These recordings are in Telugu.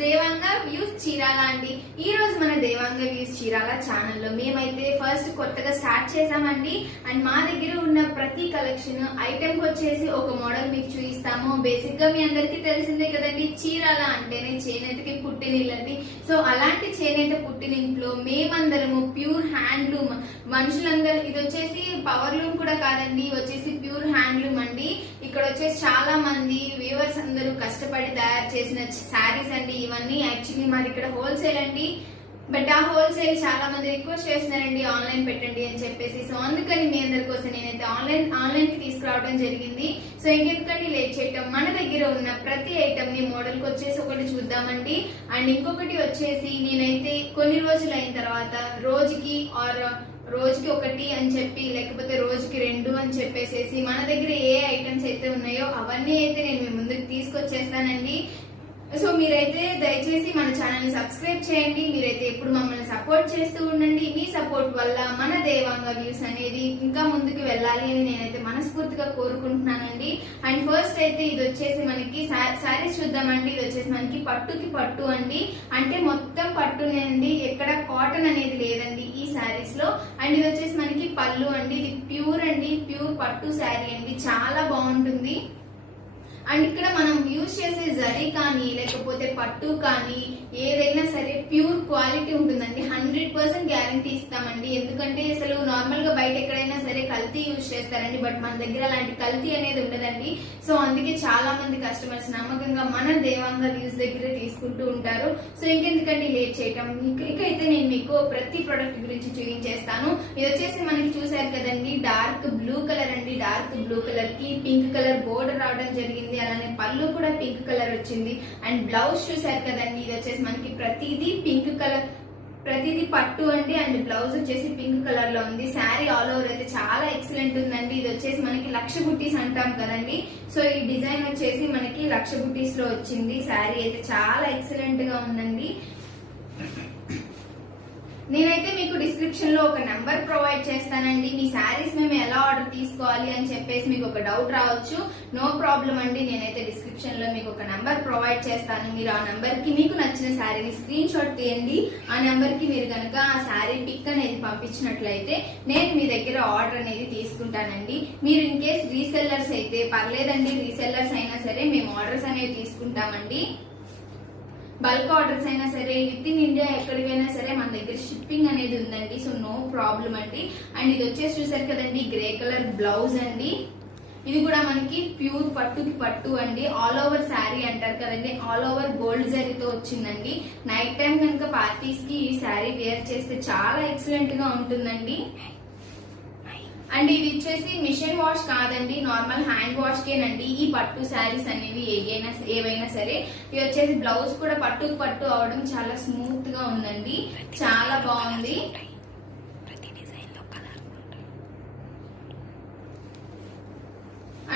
దేవాంగ వ్యూస్ చీరాల అండి. ఈ రోజు మన దేవాంగ వ్యూస్ చీరాల ఛానల్లో మేమైతే ఫస్ట్ కొత్తగా స్టార్ట్ చేసామండి. అండ్ మా దగ్గర ఉన్న ప్రతి కలెక్షన్ ఐటమ్ వచ్చేసి ఒక మోడల్ మీకు చూపిస్తాము. బేసిక్ గా మీ అందరికీ తెలిసిందే కదండి, చీరాల అంటేనే చేనేతకి పుట్టినిల్లండి. సో అలాంటి చేనేత పుట్టినింట్లో మేమందరము ప్యూర్ హ్యాండ్లూమ్ మనుషులందరూ, ఇది వచ్చేసి పవర్ లూమ్ కూడా కాదండి, వచ్చేసి ప్యూర్ హ్యాండ్లూమ్ అండి. ఇక్కడ వచ్చేసి చాలా మంది వ్యూవర్స్ అందరూ కష్టపడి తయారు చేసిన శారీస్ అండి ఇవన్నీ. యాక్చువల్లీ మాది ఇక్కడ హోల్సేల్ అండి, బట్ ఆ హోల్సేల్ చాలా మంది రిక్వెస్ట్ చేస్తున్నారండి ఆన్లైన్ పెట్టండి అని చెప్పేసి. సో అందుకని మీ అందరి కోసం నేనైతే ఆన్లైన్ కి తీసుకురావడం జరిగింది. సో ఇంకెందుకంటే లేట్ చేయటం, మన దగ్గర ఉన్న ప్రతి ఐటమ్ ని మోడల్ కి వచ్చేసి ఒకటి చూద్దామండి. అండ్ ఇంకొకటి వచ్చేసి నేనైతే కొన్ని రోజులు అయిన తర్వాత రోజుకి ఒకటి అని చెప్పి, లేకపోతే రోజుకి 2 అని చెప్పేసేసి మన దగ్గర ఏ ఐటమ్స్ అయితే ఉన్నాయో అవన్నీ అయితే నేను మీ ముందుకు తీసుకొచ్చేస్తానండి. సో మీరైతే దయచేసి మన ఛానల్ ని సబ్స్క్రైబ్ చేయండి. మీరైతే ఎప్పుడు మమ్మల్ని సపోర్ట్ చేస్తూ ఉండండి. మీ సపోర్ట్ వల్ల మన దేవాంగ వ్యూస్ అనేది ఇంకా ముందుకు వెళ్ళాలి అని నేనైతే మనస్ఫూర్తిగా కోరుకుంటున్నానండి. అండ్ ఫస్ట్ అయితే ఇది వచ్చేసి మనకి శారీస్ చూద్దామండి. ఇది వచ్చేసి మనకి పట్టుకి పట్టు అండి, అంటే మొత్తం పట్టునే అండి, ఎక్కడ కాటన్ అనేది లేదండి ఈ శారీస్ లో. అండ్ ఇది వచ్చేసి మనకి పళ్ళు అండి, ఇది ప్యూర్ అండి, ప్యూర్ పట్టు శారీ అండి, చాలా బాగుంటుంది. అండ్ ఇక్కడ మనం యూజ్ చేసే జరీ కానీ లేకపోతే పట్టు కానీ ఏదైనా సరే ప్యూర్ క్వాలిటీ ఉంటుందండి. 100% గ్యారంటీ ఇస్తామండి. ఎందుకంటే అసలు నార్మల్ గా బయట ఎక్కడైనా సరే కల్తీ యూజ్ చేస్తారండి, బట్ మన దగ్గర అలాంటి కల్తీ అనేది ఉండదండి. సో అందుకే చాలా మంది కస్టమర్స్ నమ్మకంగా మన దేవాంగ వ్యూస్ దగ్గర తీసుకుంటూ ఉంటారు. సో ఇంకెందుకంటే లేట్ చేయటం, ఇకైతే నేను మీకు ప్రతి ప్రొడక్ట్ గురించి చూపించేస్తాను. ఇది వచ్చేసి మనకి చూసారు కదండి, డార్క్ బ్లూ కలర్ అండి. డార్క్ బ్లూ కలర్ కి పింక్ కలర్ బోర్డర్ రావడం జరిగింది, అలానే పళ్ళు కూడా పింక్ కలర్ వచ్చింది. అండ్ బ్లౌజ్ చూసారు కదండి, ఇది వచ్చేసి మనకి ప్రతిదీ పింక్ కలర్, ప్రతిదీ పట్టు అండి. అండ్ బ్లౌజ్ వచ్చేసి పింక్ కలర్ లో ఉంది. శారీ ఆల్ ఓవర్ అయితే చాలా ఎక్సలెంట్ ఉందండి. ఇది వచ్చేసి మనకి లక్ష బుట్టీస్ అంటాం కదండి, సో ఈ డిజైన్ వచ్చేసి మనకి లక్ష బుట్టీస్ లో వచ్చింది. శారీ అయితే చాలా ఎక్సలెంట్ గా ఉందండి. నేనైతే మీకు డిస్క్రిప్షన్ లో ఒక నెంబర్ ప్రొవైడ్ చేస్తానండి. మీ శారీస్ మేము ఎలా ఆర్డర్ తీసుకోవాలి అని చెప్పేసి మీకు ఒక డౌట్ రావచ్చు. నో ప్రాబ్లం అండి, నేనైతే డిస్క్రిప్షన్ లో మీకు ఒక నెంబర్ ప్రొవైడ్ చేస్తాను. మీరు ఆ నెంబర్ కి మీకు నచ్చిన శారీని స్క్రీన్ షాట్ తీయండి. ఆ నెంబర్ కి మీరు కనుక ఆ శారీ పిక్ అనేది పంపించినట్లయితే నేను మీ దగ్గర ఆర్డర్ అనేది తీసుకుంటానండి. మీరు ఇన్ కేస్ రీసెల్లర్స్ అయితే పర్లేదండి, రీసెల్లర్స్ అయినా సరే మేము ఆర్డర్స్ అనేవి తీసుకుంటామండి. బల్క్ ఆర్డర్స్ అయినా సరే, విత్ ఇన్ ఇండియా ఎక్కడికైనా సరే మన దగ్గర షిప్పింగ్ అనేది ఉందండి. సో నో ప్రాబ్లం అండి. అండ్ ఇది వచ్చేసి చూసారు కదండి, గ్రే కలర్ బ్లౌజ్ అండి. ఇది కూడా మనకి ప్యూర్ పట్టుకి పట్టు అండి. ఆల్ ఓవర్ శారీ అంటారు కదండి, ఆల్ ఓవర్ గోల్డ్ జరీతో వచ్చిందండి. నైట్ టైం కనుక పార్టీస్ కి ఈ శారీ వేర్ చేస్తే చాలా ఎక్సలెంట్ గా ఉంటుందండి. అండ్ ఇది వచ్చేసి మిషన్ వాష్ కాదండి, నార్మల్ హ్యాండ్ వాష్ కేనండి ఈ పట్టు శారీస్ అనేవి ఏవైనా సరే. ఇది వచ్చేసి బ్లౌజ్ కూడా పట్టుకు పట్టు అవడం చాలా స్మూత్ గా ఉందండి, చాలా బాగుంది.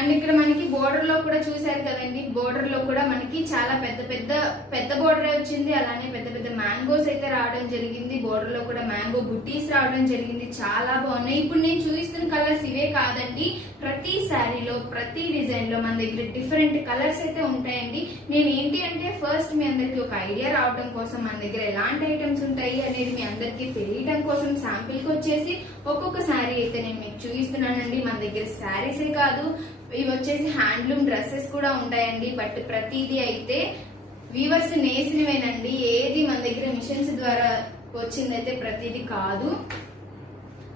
అండ్ ఇక్కడ మనకి బోర్డర్ లో కూడా చూసారు కదండి, బోర్డర్ లో కూడా మనకి చాలా పెద్ద బోర్డర్ వచ్చింది. అలానే పెద్ద పెద్ద మ్యాంగోస్ అయితే రావడం జరిగింది. బోర్డర్ లో కూడా మ్యాంగో బుట్టీస్ రావడం జరిగింది, చాలా బాగున్నాయి. ఇప్పుడు నేను చూపిస్తున్న కలర్స్ ఇవే కాదండి, ప్రతి శారీలో ప్రతి డిజైన్ లో మన దగ్గర డిఫరెంట్ కలర్స్ అయితే ఉంటాయండి. నేను ఏంటి అంటే ఫస్ట్ మీ అందరికి ఒక ఐడియా రావడం కోసం, మన దగ్గర ఎలాంటి ఐటమ్స్ ఉంటాయి అనేది మీ అందరికి తెలియడం కోసం శాంపిల్ కి వచ్చేసి ఒక్కొక్క శారీ అయితే నేను మీకు చూపిస్తున్నానండి. మన దగ్గర శారీసే కాదు, ఇవి వచ్చేసి హ్యాండ్లూమ్ డ్రెస్సెస్ కూడా ఉంటాయండి. బట్ ప్రతిదీ అయితే వీవర్స్ నేసినవేనండి, ఏది మన దగ్గర మిషన్స్ ద్వారా వచ్చిందైతే ప్రతిదీ కాదు.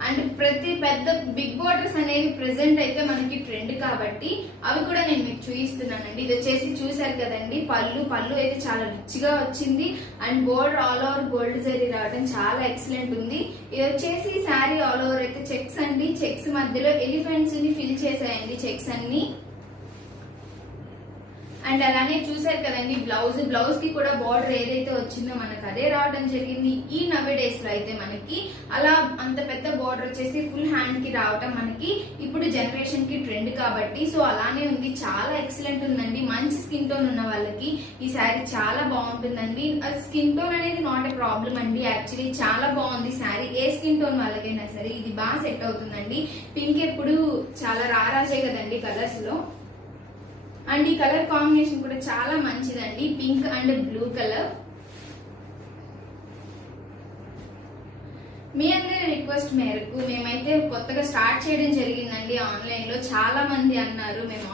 అండ్ ప్రతి పెద్ద బిగ్ బోర్డర్స్ అనేవి ప్రెసెంట్ అయితే మనకి ట్రెండ్ కాబట్టి అవి కూడా నేను మీకు చూపిస్తున్నానండి. ఇది వచ్చేసి చూసారు కదండి, పళ్ళు అయితే చాలా రిచ్ గా వచ్చింది. And border all over gold zari రావడం చాలా ఎక్సలెంట్ ఉంది. ఇది వచ్చేసి శారీ ఆల్ ఓవర్ అయితే చెక్స్ అండి, చెక్స్ మధ్యలో ఎలిఫెంట్స్ ని ఫిల్ చేసాయండి చెక్స్ అన్ని. అండ్ అలానే చూసారు కదండి, బ్లౌజ్ కి కూడా బార్డర్ ఏదైతే వచ్చిందో మనకు అదే రావడం జరిగింది. ఈ నవే డేస్ లో అయితే మనకి అలా అంత పెద్ద బార్డర్ వచ్చేసి ఫుల్ హ్యాండ్ కి రావటం మనకి ఇప్పుడు జనరేషన్ కి ట్రెండ్ కాబట్టి సో అలానే ఉంది, చాలా ఎక్సలెంట్ ఉందండి. మంచి స్కిన్ టోన్ ఉన్న వాళ్ళకి ఈ శారీ చాలా బాగుంటుందండి. స్కిన్ టోన్ అనేది నాట్ ఎ ప్రాబ్లం అండి, యాక్చువల్లీ చాలా బాగుంది శారీ. ఏ స్కిన్ టోన్ వాళ్ళకైనా సరే ఇది బాగా సెట్ అవుతుందండి. పింక్ ఎప్పుడు చాలా రారాజే కదండి కలర్స్ లో. అండ్ ఈ కలర్ కాంబినేషన్ కూడా చాలా మంచిదండి, పింక్ అండ్ బ్లూ కలర్. మీ అందరి రిక్వెస్ట్ మేరకు మేమైతే కొత్తగా స్టార్ట్ చేయడం జరిగిందండి ఆన్లైన్ లో. చాలా మంది అన్నారు మేము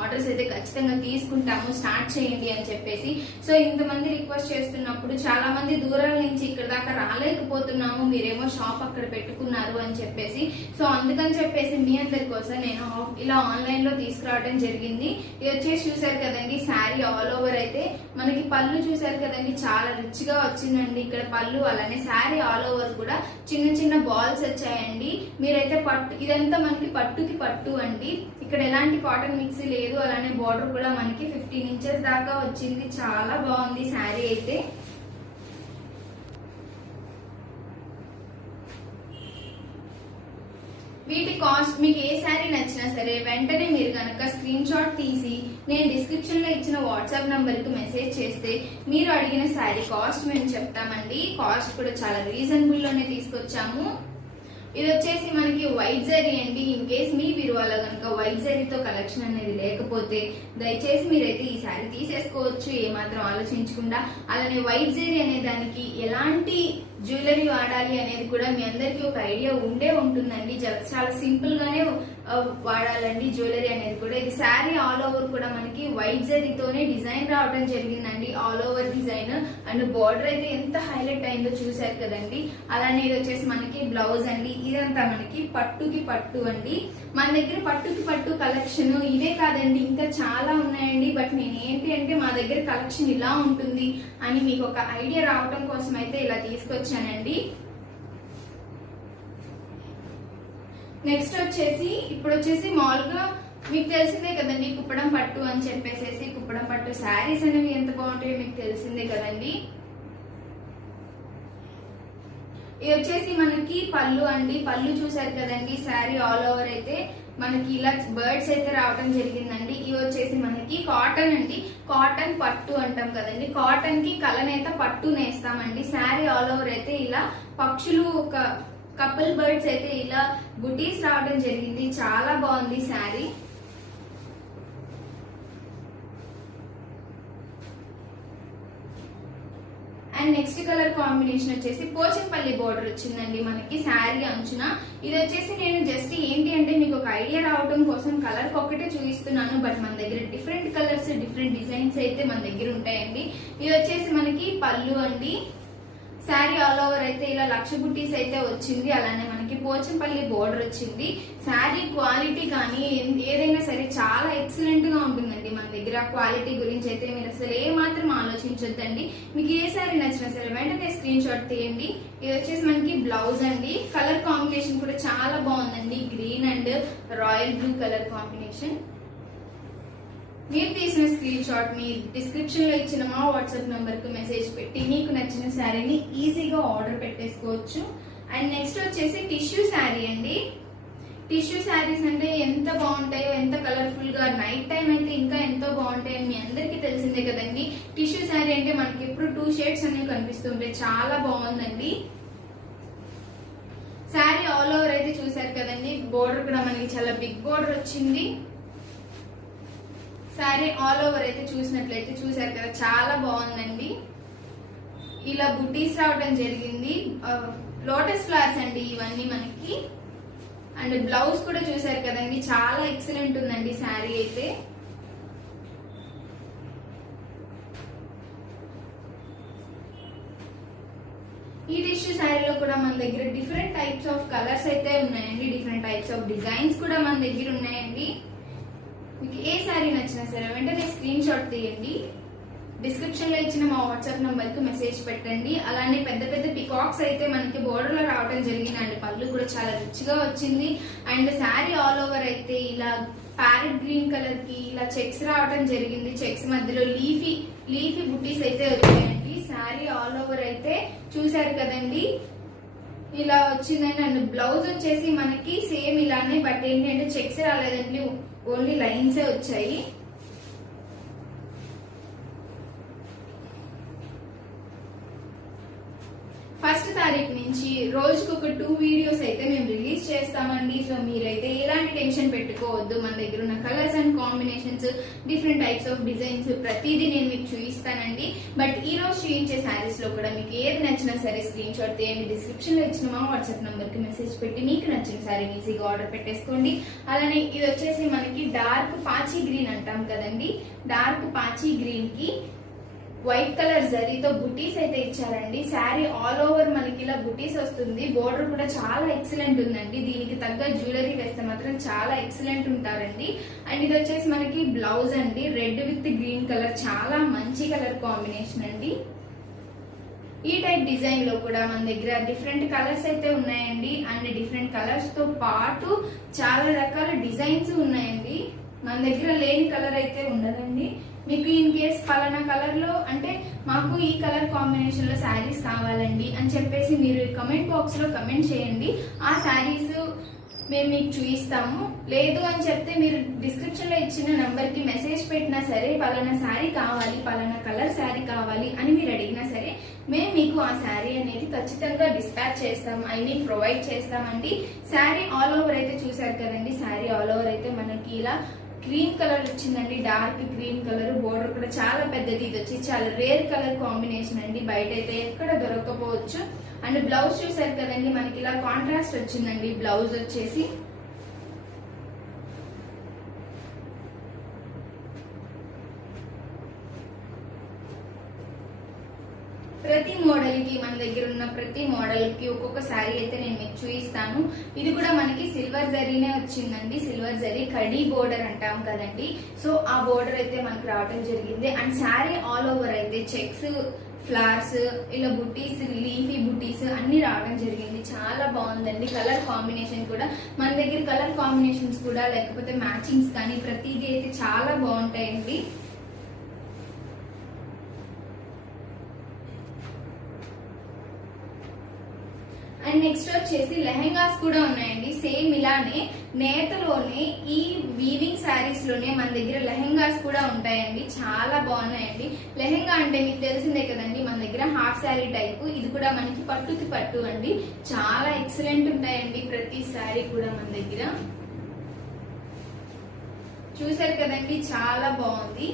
ఆర్డర్స్ అయితే ఖచ్చితంగా తీసుకుంటాము, స్టార్ట్ చేయండి అని చెప్పేసి. సో ఇంతమంది రిక్వెస్ట్ చేస్తున్నప్పుడు చాలా మంది దూరాల నుంచి ఇక్కడ దాకా రాలేకపోతున్నాము, మీరేమో షాప్ అక్కడ పెట్టుకున్నారు అని చెప్పేసి. సో అందుకని చెప్పేసి మీ అందరి కోసం నేను ఇలా ఆన్లైన్ లో తీసుకురావడం జరిగింది. ఇది వచ్చేసి చూసారు కదండి శారీ ఆల్ ఓవర్ అయితే మనకి పళ్ళు చూసారు కదండి, చాలా రిచ్ గా వచ్చిందండి ఇక్కడ పళ్ళు. అలానే శారీ ఆల్ ఓవర్ కూడా చిన్న చిన్న బాల్స్ వచ్చాయండి. మీరైతే పట్టు, ఇదంతా మనకి పట్టుకి పట్టు అండి, ఇక్కడ ఎలాంటి కాటన్ మిక్సీ లేదు. అలానే బార్డర్ కూడా మనకి 15 ఇంచెస్ దాకా వచ్చింది, చాలా బాగుంది శారీ అయితే. వీటి కాస్ట్ మీకు ఏ శారీ నచ్చినా సరే వెంటనే మీరు కనుక స్క్రీన్ షాట్ తీసి నేను డిస్క్రిప్షన్ లో ఇచ్చిన వాట్సాప్ నంబర్ కి మెసేజ్ చేస్తే మీరు అడిగిన శారీ కాస్ట్ మేము చెప్తామండి. కాస్ట్ కూడా చాలా రీజనబుల్ లోనే తీసుకొచ్చాము. ఇది వచ్చేసి మనకి వైట్ జరీ అండి. ఇన్ కేస్ మీ బీరువాలో కనుక వైట్ జరీతో కలెక్షన్ అనేది లేకపోతే దయచేసి మీరైతే ఈ శారీ తీసేసుకోవచ్చు ఏమాత్రం ఆలోచించకుండా. అలానే వైట్ జరీ అనే దానికి ఎలాంటి జ్యువెలరీ వాడాలి అనేది కూడా మీ అందరికి ఒక ఐడియా ఉండే ఉంటుందండి. చాలా సింపుల్ గానే వాడాలండి జ్యువెలరీ అనేది కూడా. ఇది శారీ ఆల్ ఓవర్ కూడా మనకి వైట్ జరీతోనే డిజైన్ రావడం జరిగిందండి, all over design. And border అయితే ఎంత హైలైట్ అయిందో చూసారు కదండి. అలానే ఇది వచ్చేసి మనకి బ్లౌజ్ అండి. ఇదంతా మనకి పట్టుకి పట్టు అండి. మన దగ్గర పట్టుకి పట్టు కలెక్షన్ ఇవే కాదండి, ఇంకా చాలా ఉన్నాయండి. బట్ నేను ఏంటి అంటే మా దగ్గర కలెక్షన్ ఇలా ఉంటుంది అని మీకు ఒక ఐడియా రావడం కోసం అయితే ఇలా తీసుకొచ్చానండి. నెక్స్ట్ వచ్చేసి ఇప్పుడు వచ్చేసి మామూలుగా మీకు తెలిసిందే కదండి కుప్పడం పట్టు అని చెప్పేసి. కుప్పడం పట్టు శారీస్ అనేవి ఎంత బాగుంటాయో మీకు తెలిసిందే కదండి. ఇది వచ్చేసి మనకి పళ్ళు అండి. పళ్ళు చూసారు కదండి, శారీ ఆల్ ఓవర్ అయితే మనకి ఇలా బర్డ్స్ అయితే రావడం జరిగిందండి. ఇవి వచ్చేసి మనకి కాటన్ అండి, కాటన్ పట్టు అంటాం కదండి. కాటన్ కి కలనేత పట్టు నేస్తామండి. శారీ ఆల్ ఓవర్ అయితే ఇలా పక్షులు, ఒక కపుల్ బర్డ్స్ అయితే ఇలా బుటీస్ రావడం జరిగింది, చాలా బాగుంది sari. And next colour combination వచ్చేసి పోచంపల్లి బోర్డర్ వచ్చిందండి మనకి శారీ అంచున. ఇది వచ్చేసి నేను జస్ట్ ఏంటి అంటే మీకు ఒక ఐడియా రావడం కోసం కలర్ ఒక్కటే చూపిస్తున్నాను. బట్ మన దగ్గర డిఫరెంట్ కలర్స్, డిఫరెంట్ డిజైన్స్ అయితే మన దగ్గర ఉంటాయండి. ఇది వచ్చేసి మనకి పళ్ళు అండి. శారీ ఆల్ ఓవర్ అయితే ఇలా లక్ష బుట్టీస్ అయితే వచ్చింది. అలానే మనకి పోచంపల్లి బోర్డర్ వచ్చింది. శారీ క్వాలిటీ కానీ ఏదైనా సరే చాలా ఎక్సలెంట్ గా ఉంటుందండి మన దగ్గర. క్వాలిటీ గురించి అయితే మీరు అసలు ఏ మాత్రం ఆలోచించొద్దండి. మీకు ఏ శారీ నచ్చినా సరే వెంటనే స్క్రీన్ షాట్ తీయండి. ఇది వచ్చేసి మనకి బ్లౌజ్ అండి. కలర్ కాంబినేషన్ కూడా చాలా బాగుందండి, green and royal blue colour combination. మీరు తీసిన స్క్రీన్ షాట్ మీ డిస్క్రిప్షన్ లో ఇచ్చిన మా వాట్సాప్ నంబర్ కు మెసేజ్ పెట్టి మీకు నచ్చిన శారీని ఈజీగా ఆర్డర్ పెట్టేసుకోవచ్చు. అండ్ నెక్స్ట్ వచ్చేసి టిష్యూ శారీ అండి. టిష్యూ శారీస్ అంటే ఎంత బాగుంటాయో, ఎంత కలర్ఫుల్ గా, నైట్ టైం అయితే ఇంకా ఎంతో బాగుంటాయని మీ అందరికీ తెలిసిందే కదండి. టిష్యూ శారీ అంటే మనకి ఎప్పుడు 2 షేడ్స్ అనేవి కనిపిస్తుంటాయి, చాలా బాగుందండి. శారీ ఆల్ ఓవర్ అయితే చూసారు కదండి, బోర్డర్ కూడా మనకి చాలా బిగ్ బోర్డర్ వచ్చింది. శారీ ఆల్ ఓవర్ అయితే చూసినట్లయితే చూసారు కదా, చాలా బాగుందండి. ఇలా బుటీస్ రావడం జరిగింది, లోటస్ ఫ్లవర్స్ అండి ఇవన్నీ మనకి. అండ్ బ్లౌజ్ కూడా చూసారు కదండి, చాలా ఎక్సలెంట్ ఉందండి శారీ అయితే. ఈ టిష్యూ శారీలో కూడా మన దగ్గర డిఫరెంట్ టైప్స్ ఆఫ్ కలర్స్ అయితే ఉన్నాయండి, డిఫరెంట్ టైప్స్ ఆఫ్ డిజైన్స్ కూడా మన దగ్గర ఉన్నాయండి. మీకు ఏ శారీ నచ్చినా సరే వెంటనే స్క్రీన్ షాట్ తీయండి, డిస్క్రిప్షన్ లో ఇచ్చిన మా వాట్సాప్ నంబర్ కు మెసేజ్ పెట్టండి. అలానే పెద్ద పెద్ద పికాక్స్ అయితే మనకి బోర్డర్ లో రావడం జరిగిందండి. పళ్ళు కూడా చాలా రిచ్ గా వచ్చింది. అండ్ శారీ ఆల్ ఓవర్ అయితే ఇలా ప్యారెట్ గ్రీన్ కలర్ కి ఇలా చెక్స్ రావడం జరిగింది. చెక్స్ మధ్యలో లీఫీ బుటీస్ అయితే వచ్చాయండి. శారీ ఆల్ ఓవర్ అయితే చూసారు కదండి, ఇలా వచ్చిందండి. అండ్ బ్లౌజ్ వచ్చేసి మనకి సేమ్ ఇలానే, బట్ ఏంటంటే చెక్స్ రాలేదండి, ఓన్లీ లైన్సే వచ్చాయి. ఫస్ట్ 1వ తారీఖు నుంచి రోజుకు ఒక 2 వీడియోస్ అయితే మేము రిలీజ్ చేస్తామండి. సో మీరైతే ఎలాంటి టెన్షన్ పెట్టుకోవద్దు. మన దగ్గర ఉన్న colours and combinations, different types of designs ప్రతిదీ నేను మీకు చూపిస్తానండి. బట్ ఈ రోజు చూపించే శారీస్ లో కూడా మీకు ఏది నచ్చినా సరే స్క్రీన్ షాట్ తీయండి. డిస్క్రిప్షన్ లో ఇచ్చిన మా వాట్సాప్ నంబర్ కి మెసేజ్ పెట్టి మీకు నచ్చిన శారీ ఈజీగా ఆర్డర్ పెట్టేసుకోండి. అలానే ఇది వచ్చేసి మనకి డార్క్ పాచీ గ్రీన్ అంటాం కదండి. డార్క్ పాచీ గ్రీన్ కి వైట్ కలర్ జరీతో బుటీస్ అయితే ఇచ్చారండి. శారీ ఆల్ ఓవర్ మనకి ఇలా బుటీస్ వస్తుంది. బోర్డర్ కూడా చాలా ఎక్సలెంట్ ఉందండి. దీనికి తగ్గ జ్యువెలరీ వేస్తే మాత్రం చాలా ఎక్సలెంట్ ఉంటారండి. అండ్ ఇది వచ్చేసి మనకి బ్లౌజ్ అండి. రెడ్ విత్ గ్రీన్ కలర్, చాలా మంచి కలర్ కాంబినేషన్ అండి. ఈ టైప్ డిజైన్ లో కూడా మన దగ్గర డిఫరెంట్ కలర్స్ అయితే ఉన్నాయండి. అండ్ డిఫరెంట్ కలర్స్ తో పాటు చాలా రకాల డిజైన్స్ ఉన్నాయండి. మన దగ్గర లేని కలర్ అయితే ఉండదండి. మీకు ఇన్ కేస్ పలానా కలర్ లో అంటే మాకు ఈ కలర్ కాంబినేషన్ లో శారీస్ కావాలండి అని చెప్పేసి మీరు కమెంట్ బాక్స్ లో కమెంట్ చేయండి. ఆ శారీస్ మేము మీకు చూపిస్తాము. లేదు అని చెప్తే మీరు డిస్క్రిప్షన్ లో ఇచ్చిన నంబర్ కి మెసేజ్ పెట్టినా సరే పలానా శారీ కావాలి, పలానా కలర్ శారీ కావాలి అని మీరు అడిగినా సరే మేము మీకు ఆ శారీ అనేది ఖచ్చితంగా డిస్పాచ్ చేస్తాం, ప్రొవైడ్ చేస్తామండి. శారీ ఆల్ ఓవర్ అయితే చూసారు కదండి. శారీ ఆల్ ఓవర్ అయితే మనకి ఇలా గ్రీన్ కలర్ వచ్చిందండి. డార్క్ గ్రీన్ కలర్, బోర్డర్ కూడా చాలా పెద్దది. ఇది వచ్చి చాలా రేర్ కలర్ కాంబినేషన్ అండి. బయట అయితే ఎక్కడ దొరకకపోవచ్చు. అండ్ బ్లౌజ్ చూసారు కదండి, మనకి ఇలా కాంట్రాస్ట్ వచ్చిందండి. బ్లౌజ్ వచ్చేసి ప్రతి మోడల్ కి మన దగ్గర ఉన్న ప్రతి మోడల్ కి ఒక్కొక్క శారీ అయితే నేను మీకు చూపిస్తాను. ఇది కూడా మనకి సిల్వర్ జరీనే వచ్చిందండి. సిల్వర్ జరీ కడీ బోర్డర్ అంటాం కదండి. సో ఆ బోర్డర్ అయితే మనకు రావడం జరిగింది. అండ్ శారీ ఆల్ ఓవర్ అయితే చెక్స్, ఫ్లవర్స్, ఇలా బుటీస్, లీఫీ బుటీస్ అన్ని రావడం జరిగింది. చాలా బాగుందండి. కలర్ కాంబినేషన్ కూడా మన దగ్గర కలర్ కాంబినేషన్స్ కూడా లేకపోతే మ్యాచింగ్స్ కానీ ప్రతిదీ అయితే చాలా బాగుంటాయండి. అండ్ నెక్స్ట్ వచ్చేసి లెహెంగాస్ కూడా ఉన్నాయండి. సేమ్ ఇలానే నేతలోనే ఈ వీవింగ్ శారీస్ లోనే మన దగ్గర లెహెంగాస్ కూడా ఉంటాయండి. చాలా బాగున్నాయండి. లెహెంగా అంటే మీకు తెలిసిందే కదండి, మన దగ్గర హాఫ్ శారీ టైప్. ఇది కూడా మనకి పట్టుకి పట్టు అండి. చాలా ఎక్సలెంట్ ఉంటాయండి ప్రతి శారీ కూడా మన దగ్గర. చూసారు కదండి, చాలా బాగుంది.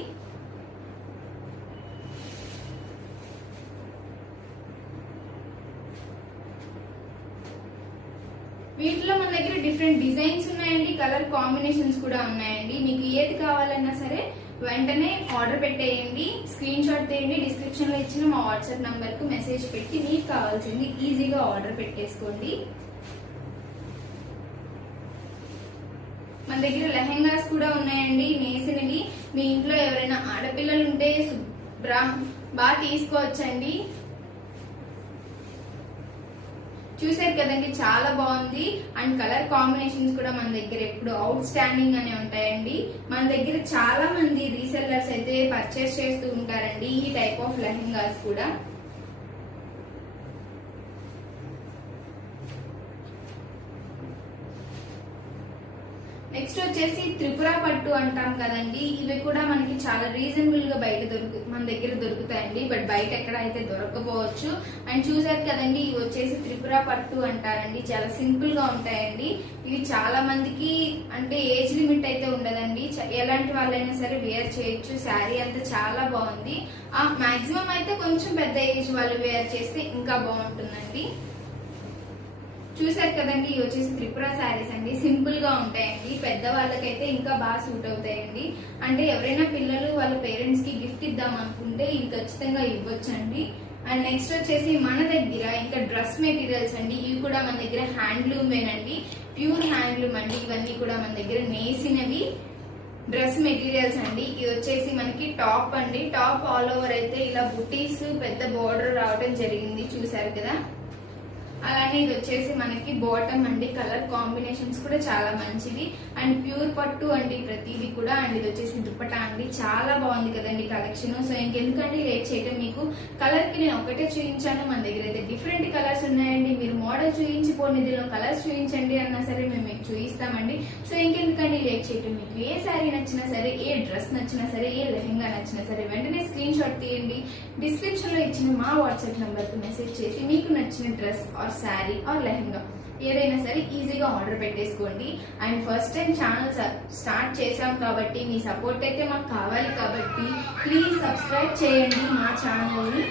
వీటిలో మన దగ్గర డిఫరెంట్ డిజైన్స్ ఉన్నాయండి. కలర్ కాంబినేషన్స్ కూడా ఉన్నాయండి. మీకు ఏది కావాలన్నా సరే వెంటనే ఆర్డర్ పెట్టేయండి. స్క్రీన్ షాట్ తీయండి. డిస్క్రిప్షన్ లో ఇచ్చిన మా వాట్సాప్ నంబర్ కు మెసేజ్ పెట్టి మీకు కావాల్సింది ఈజీగా ఆర్డర్ పెట్టేసుకోండి. మన దగ్గర లెహెంగాస్ కూడా ఉన్నాయండి. నేసినవి మీ ఇంట్లో ఎవరైనా ఆడపిల్లలు ఉంటే బాగా తీసుకోవచ్చండి. చూసారు కదండి, చాలా బాగుంది. అండ్ కలర్ కాంబినేషన్స్ కూడా మన దగ్గర ఎప్పుడు అవుట్ స్టాండింగ్ అనే ఉంటాయండి. మన దగ్గర చాలా మంది రీసెల్లర్స్ అయితే పర్చేస్ చేస్తూ ఉంటారండి ఈ టైప్ ఆఫ్ లెహెంగాస్ కూడా. నెక్స్ట్ వచ్చేసి త్రిపుర పట్టు అంటాం కదండి. ఇవి కూడా మనకి చాలా రీజనబుల్ గా మన దగ్గర దొరుకుతాయండి. బట్ బయట ఎక్కడ అయితే దొరకపోవచ్చు. అండ్ చూసారు కదండి, ఇవి వచ్చేసి త్రిపుర పట్టు అంటారండి. చాలా సింపుల్ గా ఉంటాయండి. ఇవి చాలా మందికి అంటే ఏజ్ లిమిట్ అయితే ఉండదండి. ఎలాంటి వాళ్ళైనా సరే వేర్ చేయొచ్చు. శారీ అంతా చాలా బాగుంది. మాక్సిమం అయితే కొంచెం పెద్ద ఏజ్ వాళ్ళు వేర్ చేస్తే ఇంకా బాగుంటుందండి. చూసారు కదండి, ఇవి వచ్చేసి త్రిపుర శారీస్ అండి. సింపుల్ గా ఉంటాయండి. పెద్ద వాళ్ళకైతే ఇంకా బాగా సూట్ అవుతాయండి. అంటే ఎవరైనా పిల్లలు వాళ్ళ పేరెంట్స్ కి గిఫ్ట్ ఇద్దాం అనుకుంటే ఇవి ఖచ్చితంగా ఇవ్వచ్చండి. అండ్ నెక్స్ట్ వచ్చేసి మన దగ్గర ఇంకా డ్రెస్ మెటీరియల్స్ అండి. ఇవి కూడా మన దగ్గర హ్యాండ్లూమేనండి. ప్యూర్ హ్యాండ్లూమ్ అండి. ఇవన్నీ కూడా మన దగ్గర నేసినవి డ్రెస్ మెటీరియల్స్ అండి. ఇది వచ్చేసి మనకి టాప్ అండి. టాప్ ఆల్ ఓవర్ అయితే ఇలా బుటీస్, పెద్ద బోర్డర్ రావడం జరిగింది. చూసారు కదా. అలానే ఇది వచ్చేసి మనకి బాటమ్ అండి. కలర్ కాంబినేషన్స్ కూడా చాలా మంచివి. అండ్ ప్యూర్ పట్టు అండి ప్రతిదీ కూడా. అండ్ ఇది వచ్చేసి దుప్పటా అండి, చాలా బాగుంది కదండి కలెక్షన్. సో ఇంకెందుకండి లేట్ చేయడం, మీకు కలర్ కి నేను ఒకటే చూపించాను, మన దగ్గర అయితే డిఫరెంట్ కలర్స్ ఉన్నాయండి. మీరు మోడల్ చూపించిపోండి, ఇందులో కలర్స్ చూపించండి అన్నా సరే మేము మీకు చూపిస్తామండి. సో ఇంకెందుకండి లేట్ చేయడం, మీకు ఏ శారీ నచ్చినా సరే, ఏ డ్రెస్ నచ్చినా సరే, ఏ లెహంగా నచ్చినా సరే వెంటనే స్క్రీన్ షాట్ తీయండి. డిస్క్రిప్షన్ లో ఇచ్చిన మా వాట్సాప్ నంబర్ కు మెసేజ్ చేసి మీకు నచ్చిన dress or sari or lehenga ఏదైనా సరే ఈజీగా ఆర్డర్ పెట్టేసుకోండి. And first time channel start చేసాం కాబట్టి మీ సపోర్ట్ అయితే మాకు కావాలి కాబట్టి ప్లీజ్ సబ్స్క్రైబ్ చేయండి మా ఛానల్ని.